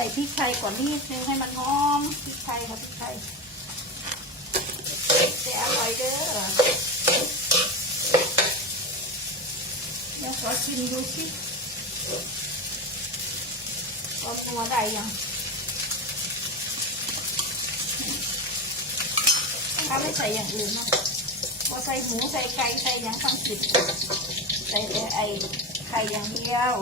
ส่พริกไทยก่อนนิดนึงให้มันหอมพริกไทยค่ะพริกไทยแต่อร่อยเด้อเดี๋ยวขอชิมดูสิว่าตัวได้ยังถ้าไม่ใส่อย่างอื่นนะพอใส่หมูใส่ไก่ใส่ยังทั้งสิบใส่แต่ไอ้ไข่อย่างเดียว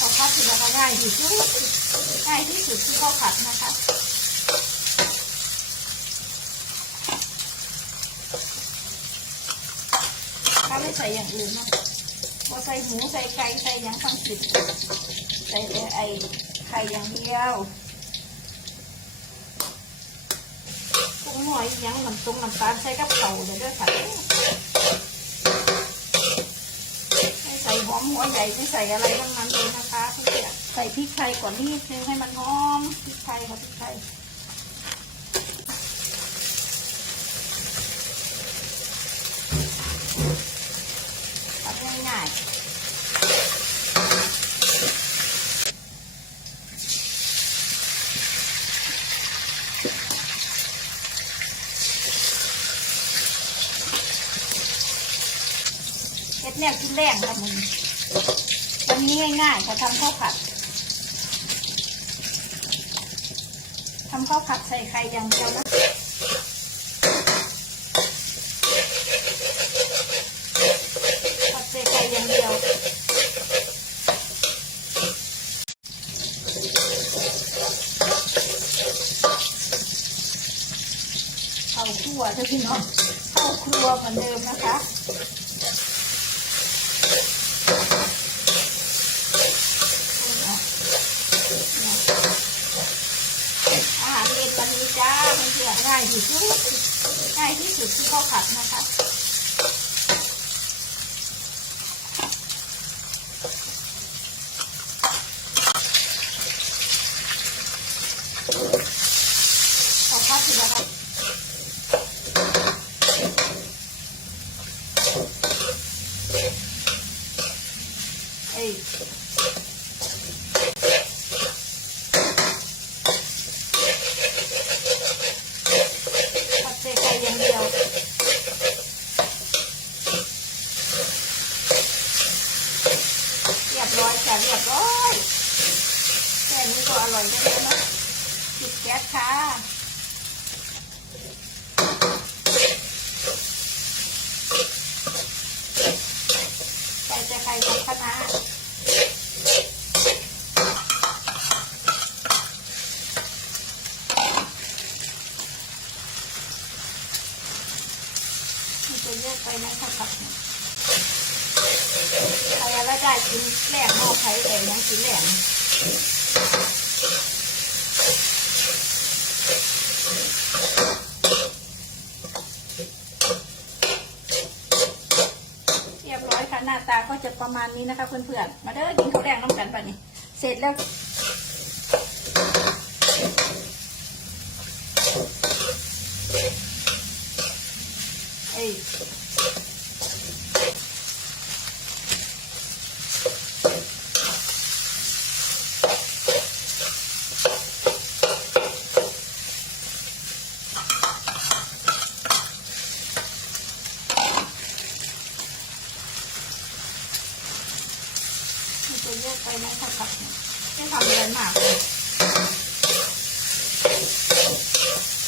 ข้าวผัดที่เรา ง่ายที่สุดง่ายที่สุดคือข้าวผัดนะคะถ้าไม่ใส่อย่างอื่นนะพอใส่หมูใส่ไก่ใส่ยังทั้งสิบใส่แต่ไอ้ไข่อย่างเดียวกุ้งหอยยังน้ำตรงน้ำตาลใส่กับเก่าเลยด้วยค่ะไม่ใส่หอมหัวใหญ่ไม่ใส่อะไรทั้งนั้นเลยนะคะเพื่อน ส่พริกไทยก่อนนิดนึงให้มันหอมพริกไทยค่ะพริกไทยทำง่ายๆเฮ็ดแนวกินแรงค่ะมึงวันนี้ง่ายๆค่ะทำข้าวผัดำข้าวผัดใส่ไข่อย่างเดียวนะผัดใส่ไข่อย่างเดียวเข้าครัวเถอะพี่น้องเข้าครัวเหมือนเดิมนะคะอาหารเย็นวันนี้จ้าเพื่อนๆ ง่ายที่สุดง่ายที่สุดที่เขาผัดนะคะข้าวผัดที่เราทำเอ้ยผัดใส่ไข่อย่างเดียวเรียบร้อยจ้ะเรียบร้อยแค่นี้ ก็อร่อยแล้วนะปิดแก๊สค่ะใส่แต่ไข่กับคะน้ามันจะเยอะไปไหมคะครับเนี่ยใครแล้วได้กินแหลงหม้อไข่แต่ยังกินแหลง รียบร้อยค่ะหน้าตาก็จะประมาณนี้นะคะเพื่อนๆ มาเด้อกินข้าวแดงน้ำกันป่ะนี่เสร็จแล้ว เอ้ยมันจะเยอะไปไหมคะครับเนี่ยไม่ทำอะไรมากเลย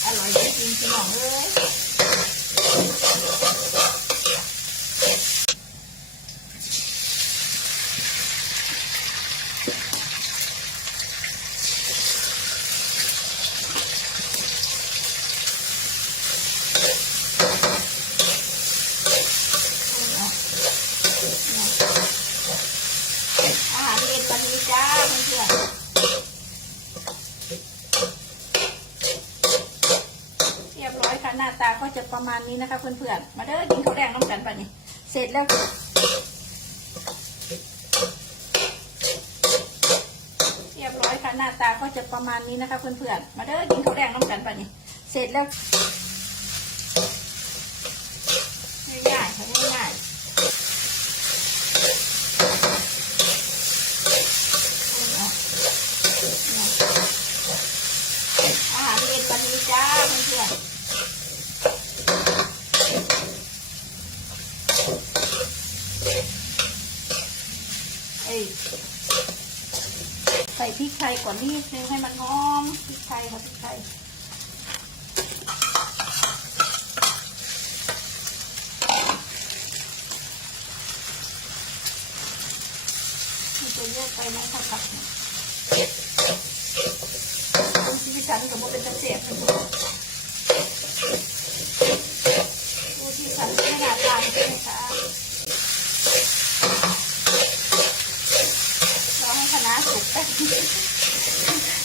อร่อยจริงๆพี่น้องเอ้ย อาหารเย็นวันนี้จ้าเพื่อนๆเรียบร้อยค่ะหน้าตา ก็จะประมาณนี้นะคะเพื่อนๆ มาเด้อกินข้าวแดงน้ำกันไปนี่เสร็จแล้วเรียบร้อยค่ะหน้าตาก็จะประมาณนี้นะคะเพื่อนๆ มาเด้อกินข้าวแดงน้ำกันไปนี่เสร็จแล้วง่ายๆค่ะง่ายๆ เอ้ยใส่ พริกไทยก่อนนิดนึงให้มันหอมพริกไทยค่ะพริกไทย มันจะเยอะไปไหมคะผักเนี่ยคุณชีวิตฉันกับโมเป็นตะเสียบนะคุณดูที่ฉันขนาดกลางใช่ไหมคะรอให้คณะสุกแป๊บ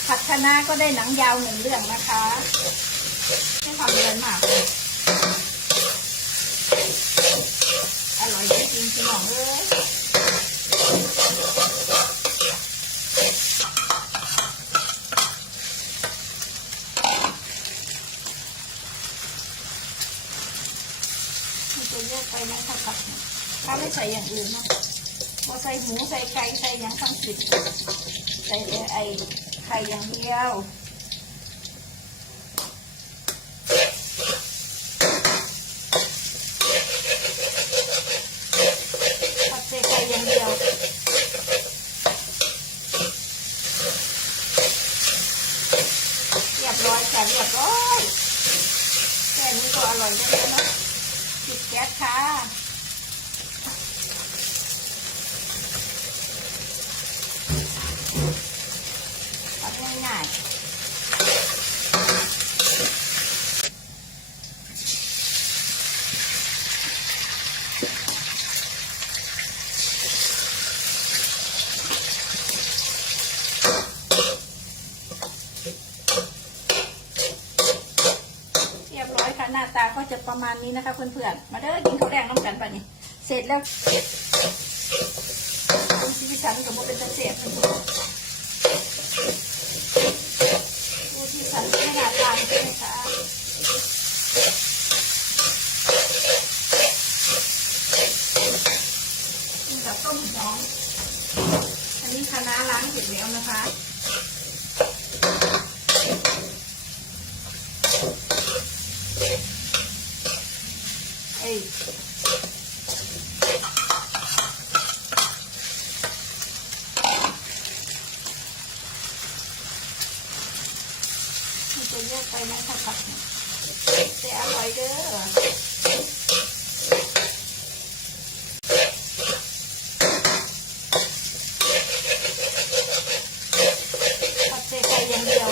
ผัดค ณะก็ได้หนังยาวหนึ่งเรื่องนะคะไม่ทำอะไรมากเลยอร่อยจริงๆพี่น้องเอ้ยมันจะเยอะไปไหมคะผักเนี่ยถ้าไม่ใส่อย่างอื่นนะพอใส่หมูใส่ไก่ใส่ยังทั้งสิบใส่ไอ้ ไข่อย่างเดียวผัดใส่ไข่อย่างเดียวเรียบร้อยแค่เรียบร้อยแค่นี้ก็อร่อยแล้วนะปิดแก๊สค่ะ ทำง่ายๆเรียบร้อยค่ะหน้าตาก็จะ ประมาณนี้นะคะเพื่อนๆ มาเด้อกินข้าวแดงน้ำกันป่ะนี่เสร็จแล้วคุณชีวิตฉันกับโมเป็นตะเสียบคุณดูที่ฉันขนาดกลางใช่ไหมคะนี่แบบต้มหอมอันนี้คะน้าล้างเสร็จแล้วนะคะ เอ้ย มันะเยอะไปไหมคะแต่อร่อยเด้อผัดใส่ไก่อย่างเดียว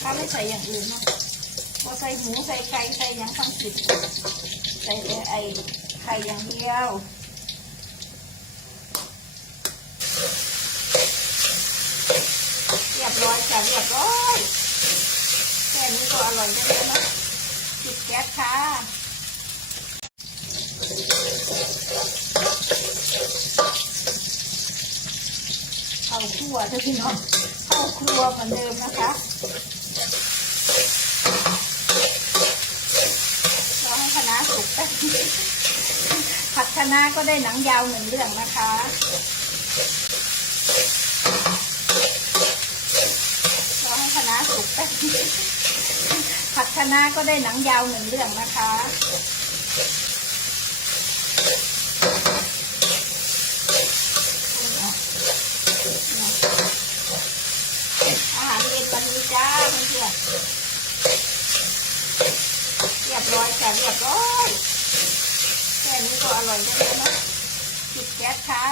ถ้าไม่ใส่อย่างอื่นนะพอใส่หมูใส่ไก่ใส่ยังทั้งสิบใส่ไอ้ไข่อย่างเดียวเรียบร้อยจ้ะเรียบร้อยแค่นี้ก็ อร่อยแล้วนะปิดแก๊สค่ะเข้าครัวเถอะพี่น้องเข้าครัวเหมือนเดิมนะคะรอให้คณะสุกแป๊บผัดคณะก็ได้หนังยาวหนึ่งเรื่องนะคะรอให้คณะสุกแป๊บ คณะก็ได้หนังยาวหนึ่งเรื่องนะคะ อาหารเย็นวันนี้จ้าเพื่อนเรียบร้อยจ้ะเรียบร้อยแค่นี้ก็อร่อยแล้วนะปิดแก๊สค่ะ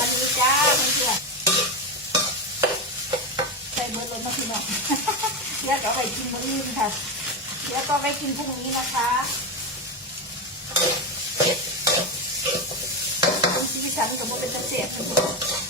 อาหารเย็นวันนี้จ้าเพื่อนใส่เบอร์ลยนะพี่น้องเดี๋ยวก็ไปกินมื้อนี้ค่ะ เดี๋ยวก็ไปกินพรุ่งนี้นะคะคุณชีวิตฉันกับโมเป็นตะเสียบนะคุณ